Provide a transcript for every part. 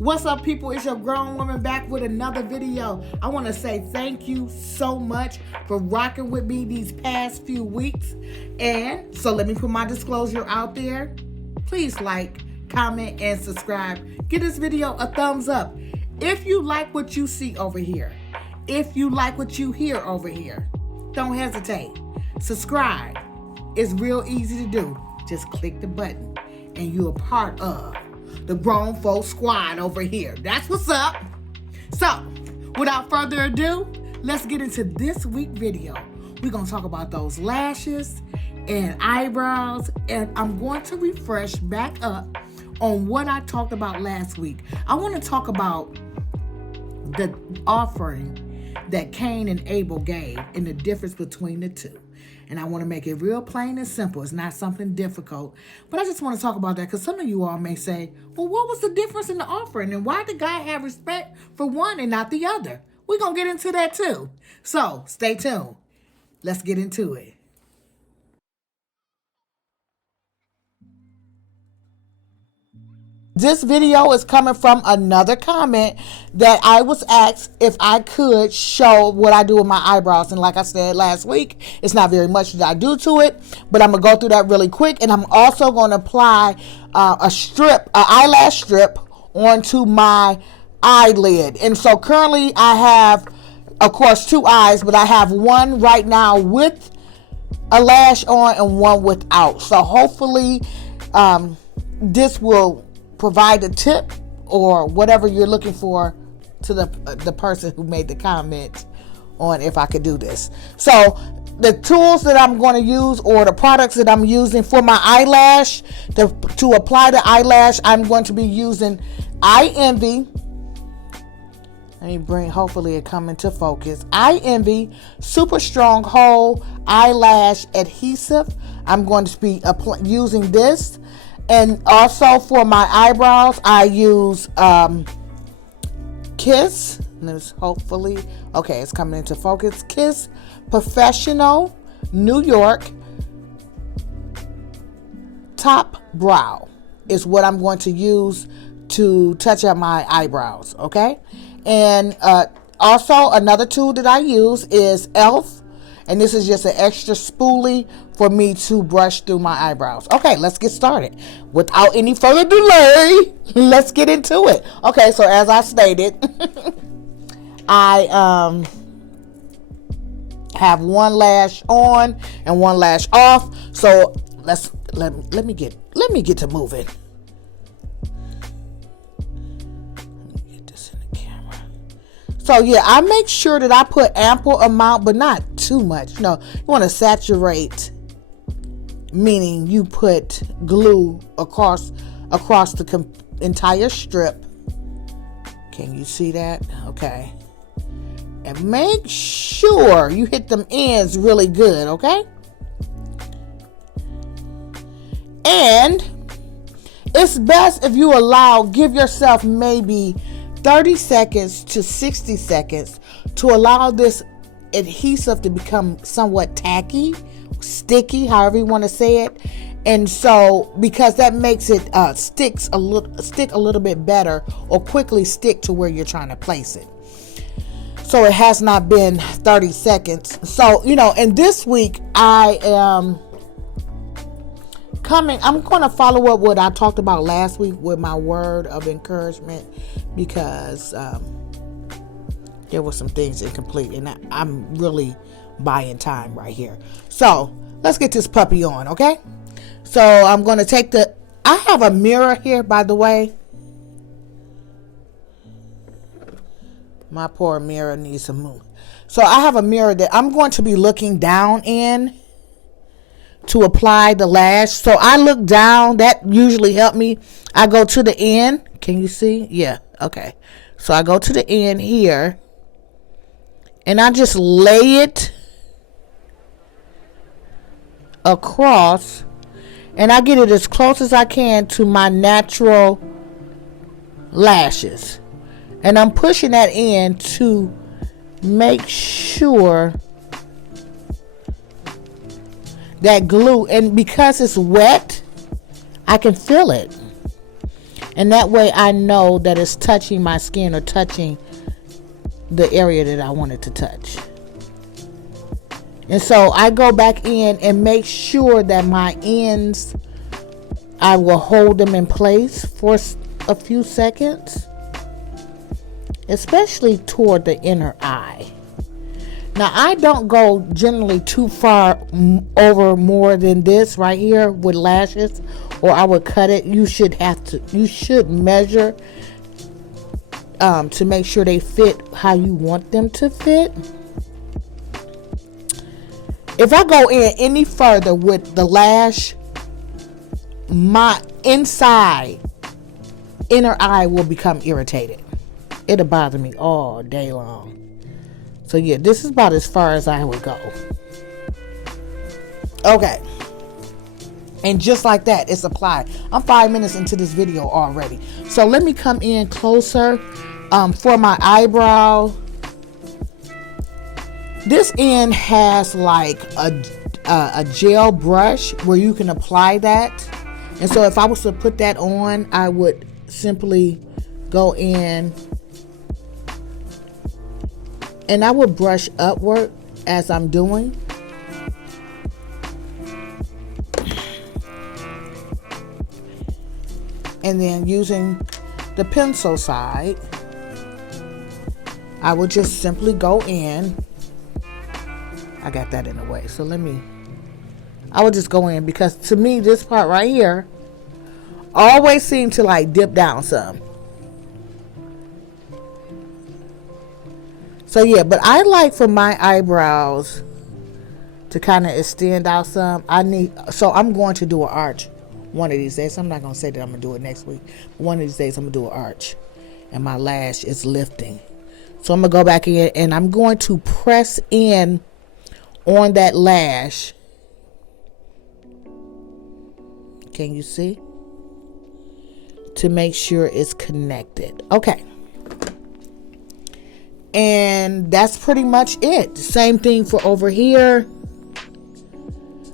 What's up, people? It's your grown woman back with another video. I want to say thank you so much for rocking with me these past few weeks. And so let me put my disclosure out there. Please like, comment, and subscribe. Give this video a thumbs up. If you like what you see over here, if you like what you hear over here, don't hesitate. Subscribe. It's real easy to do. Just click the button and you're a part of the Grown Folk Squad over here. That's what's up. So, without further ado, let's get into this week's video. We're going to talk about those lashes and eyebrows, and I'm going to refresh back up on what I talked about last week. I want to talk about the offering that Cain and Abel gave and the difference between the two. And I want to make it real plain and simple. It's not something difficult. But I just want to talk about that because some of you all may say, well, what was the difference in the offering? And why did God have respect for one and not the other? We're going to get into that too. So stay tuned. Let's get into it. This video is coming from another comment that I was asked if I could show what I do with my eyebrows. And like I said last week, it's not very much that I do to it, but I'm going to go through that really quick. And I'm also going to apply an eyelash strip onto my eyelid. And so currently I have, of course, two eyes, but I have one right now with a lash on and one without. So hopefully this will provide a tip or whatever you're looking for to the person who made the comment on if I could do this. So the tools that I'm going to use or the products that I'm using for my eyelash to apply the eyelash, I'm going to be using Eye Envy. Let me hopefully it come into focus. Eye Envy Super Strong Hold Eyelash Adhesive. I'm going to be using this. And also for my eyebrows, I use Kiss. Let's hopefully, okay, it's coming into focus. Kiss Professional New York Top Brow is what I'm going to use to touch up my eyebrows, okay? And also another tool that I use is e.l.f. And this is just an extra spoolie for me to brush through my eyebrows. Okay, let's get started. Without any further delay, let's get into it. Okay, so as I stated, I have one lash on and one lash off. So let me get to moving. So yeah, I make sure that I put ample amount, but not too much. You want to saturate, meaning you put glue across the entire strip. Can you see that? Okay. And make sure you hit them ends really good, okay? And it's best if you give yourself maybe 30 seconds to 60 seconds to allow this adhesive to become somewhat tacky, sticky, however you want to say it. And so, because that makes it stick a little bit better or quickly stick to where you're trying to place it. So it has not been 30 seconds. So, and this week I am I'm going to follow up what I talked about last week with my word of encouragement because there were some things incomplete and I'm really buying time right here. So let's get this puppy on, okay? So I'm going to take I have a mirror here, by the way. My poor mirror needs some move. So I have a mirror that I'm going to be looking down in to apply the lash. So I look down. That usually help me. I go to the end. Can you see? Yeah. Okay. So I go to the end here and I just lay it across and I get it as close as I can to my natural lashes. And I'm pushing that in to make sure that glue, and because it's wet, I can feel it. And that way I know that it's touching my skin or touching the area that I want it to touch. And so I go back in and make sure that my ends, I will hold them in place for a few seconds, especially toward the inner eye. Now, I don't go generally too far over more than this right here with lashes, or I would cut it. You should measure to make sure they fit how you want them to fit. If I go in any further with the lash, my inside inner eye will become irritated. It'll bother me all day long. So yeah, this is about as far as I would go. Okay. And just like that, it's applied. I'm 5 minutes into this video already. So let me come in closer for my eyebrow. This end has like a gel brush where you can apply that. And so if I was to put that on, I would simply go in and I would brush upward as I'm doing. And then using the pencil side, I would just simply go in. I got that in the way. So I would just go in, because to me, this part right here always seems to like dip down some. So yeah, but I like for my eyebrows to kind of extend out some. So I'm going to do an arch one of these days. I'm not going to say that I'm going to do it next week. But one of these days I'm going to do an arch. And my lash is lifting. So I'm going to go back in and I'm going to press in on that lash. Can you see? To make sure it's connected. Okay. And that's pretty much it. Same thing for over here.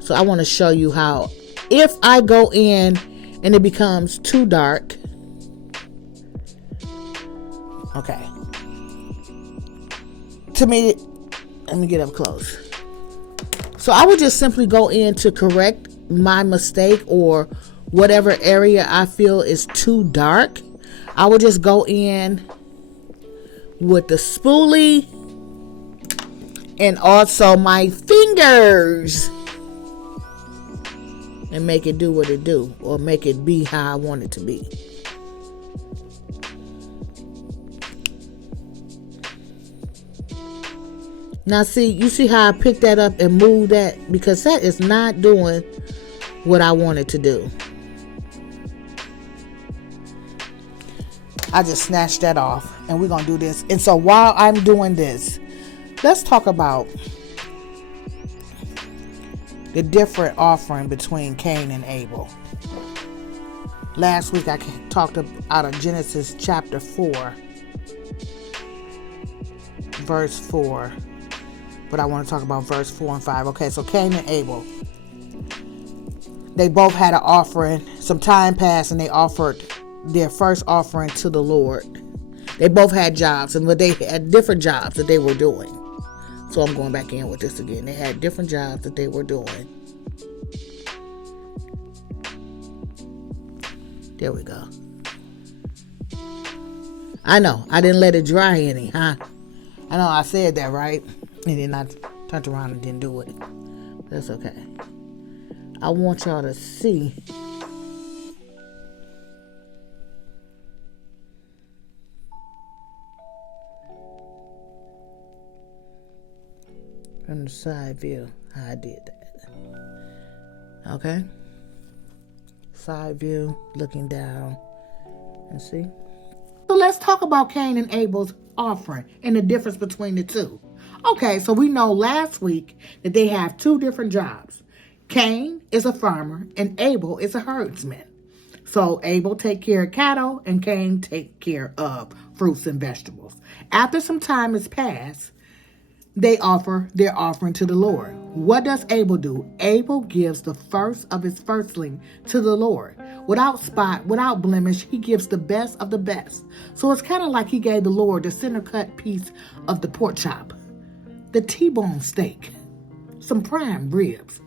So I want to show you how, if I go in and it becomes too dark. Okay. To me, let me get up close. So I would just simply go in to correct my mistake, or whatever area I feel is too dark. I would just go in with the spoolie and also my fingers and make it do what it do, or make it be how I want it to be. Now see, you see how I picked that up and moved that, because that is not doing what I wanted to do. I just snatched that off, and we're going to do this. And so while I'm doing this, let's talk about the different offering between Cain and Abel. Last week I talked out of Genesis chapter 4, verse 4. But I want to talk about verse 4 and 5. Okay, so Cain and Abel, they both had an offering. Some time passed and they offered their first offering to the Lord. They both had jobs, but they had different jobs that they were doing. So I'm going back in with this again. They had different jobs that they were doing. There we go. I know, I didn't let it dry any, huh? I know I said that, right? And then I turned around and didn't do it. That's okay. I want y'all to see. From the side view, how I did that. Okay? Side view, looking down. And see? So let's talk about Cain and Abel's offering and the difference between the two. Okay, so we know last week that they have two different jobs. Cain is a farmer and Abel is a herdsman. So Abel take care of cattle and Cain take care of fruits and vegetables. After some time has passed, they offer their offering to the Lord. What does Abel do? Abel gives the first of his firstling to the Lord. Without spot, without blemish, he gives the best of the best. So it's kind of like he gave the Lord the center cut piece of the pork chop, the T-bone steak, some prime ribs.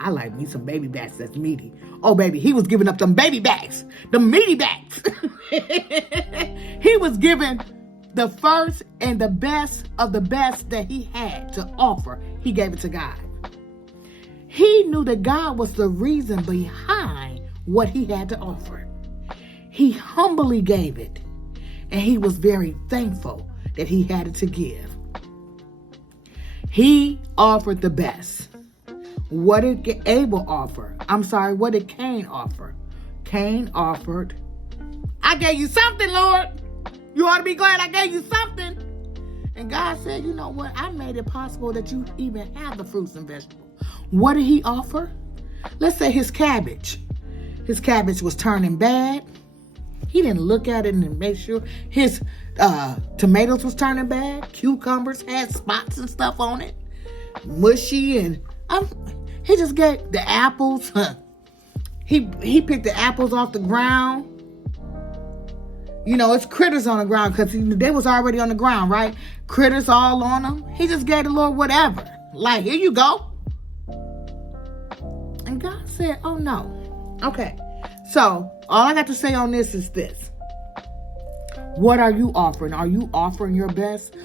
I like me some baby backs that's meaty. Oh, baby, he was giving up them baby backs, the meaty backs. He was giving the first and the best of the best that he had to offer. He gave it to God. He knew that God was the reason behind what he had to offer. He humbly gave it, and he was very thankful that he had it to give. He offered the best. What did Abel offer? What did Cain offer? Cain offered, I gave you something, Lord. You ought to be glad I gave you something. And God said, you know what? I made it possible that you even have the fruits and vegetables. What did he offer? Let's say his cabbage. His cabbage was turning bad. He didn't look at it and make sure. His tomatoes was turning bad. Cucumbers had spots and stuff on it. Mushy. And he just gave the apples. He picked the apples off the ground. You know, it's critters on the ground because they was already on the ground, right? Critters all on them. He just gave the Lord whatever. Like, here you go. And God said, oh no. Okay. So, all I got to say on this is this. What are you offering? Are you offering your best?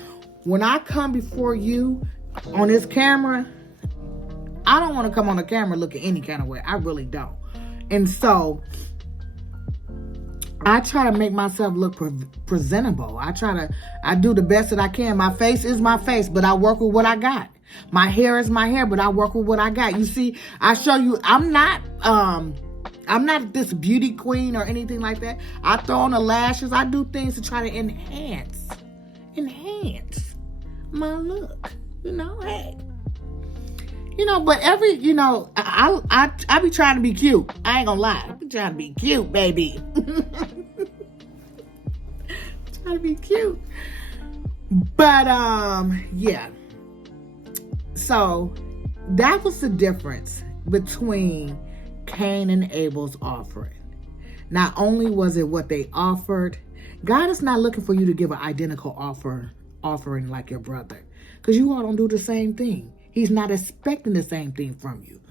When I come before you on this camera, I don't want to come on the camera looking any kind of way. I really don't. And so, I try to make myself look presentable. I do the best that I can. My face is my face, but I work with what I got. My hair is my hair, but I work with what I got. You see, I show you, I'm not this beauty queen or anything like that. I throw on the lashes. I do things to try to enhance my look. You know, hey. You know, but I be trying to be cute. I ain't gonna lie. I be trying to be cute, baby. Trying to be cute. But, yeah. So, that was the difference between Cain and Abel's offering. Not only was it what they offered, God is not looking for you to give an identical offering like your brother. Because you all don't do the same thing. He's not expecting the same thing from you.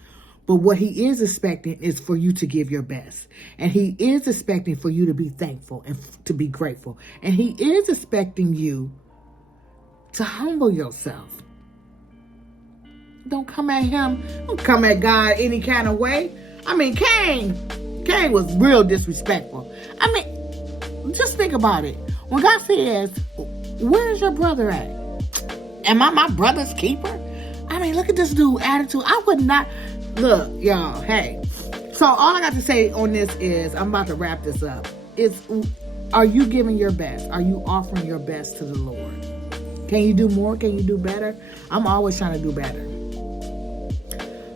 But what he is expecting is for you to give your best. And he is expecting for you to be thankful and to be grateful. And he is expecting you to humble yourself. Don't come at him. Don't come at God any kind of way. I mean, Cain was real disrespectful. I mean, just think about it. When God says, where's your brother at? Am I my brother's keeper? I mean, look at this dude attitude. I would not. Look, y'all, hey. So all I got to say on this is, I'm about to wrap this up. Are you giving your best? Are you offering your best to the Lord? Can you do more? Can you do better? I'm always trying to do better.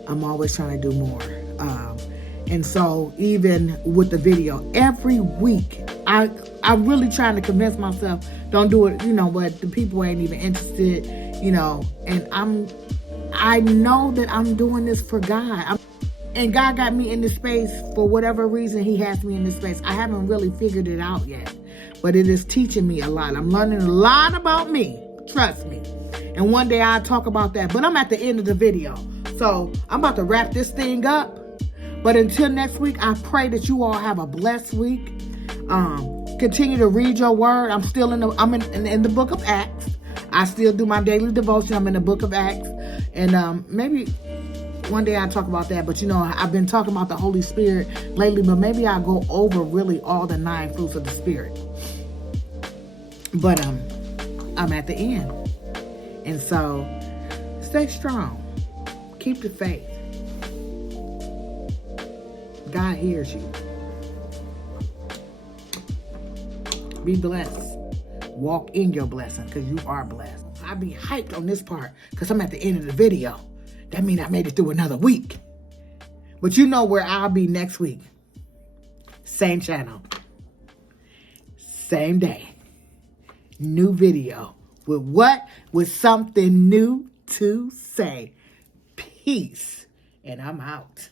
I'm always trying to do more. And so even with the video, every week, I'm really trying to convince myself, don't do it, you know what, the people ain't even interested, you know, and I know that I'm doing this for God. And God got me in this space for whatever reason he has me in this space. I haven't really figured it out yet, but it is teaching me a lot. I'm learning a lot about me, trust me. And one day I'll talk about that, but I'm at the end of the video. So I'm about to wrap this thing up. But until next week, I pray that you all have a blessed week. Continue to read your word. I'm still in the book of Acts. I still do my daily devotion. I'm in the book of Acts. And maybe one day I'll talk about that. But, you know, I've been talking about the Holy Spirit lately. But maybe I'll go over really all the 9 fruits of the Spirit. But I'm at the end. And so stay strong. Keep the faith. God hears you. Be blessed. Walk in your blessing because you are blessed. I be hyped on this part because I'm at the end of the video. That means I made it through another week. But you know where I'll be next week. Same channel. Same day. New video with what? With something new to say. Peace. And I'm out.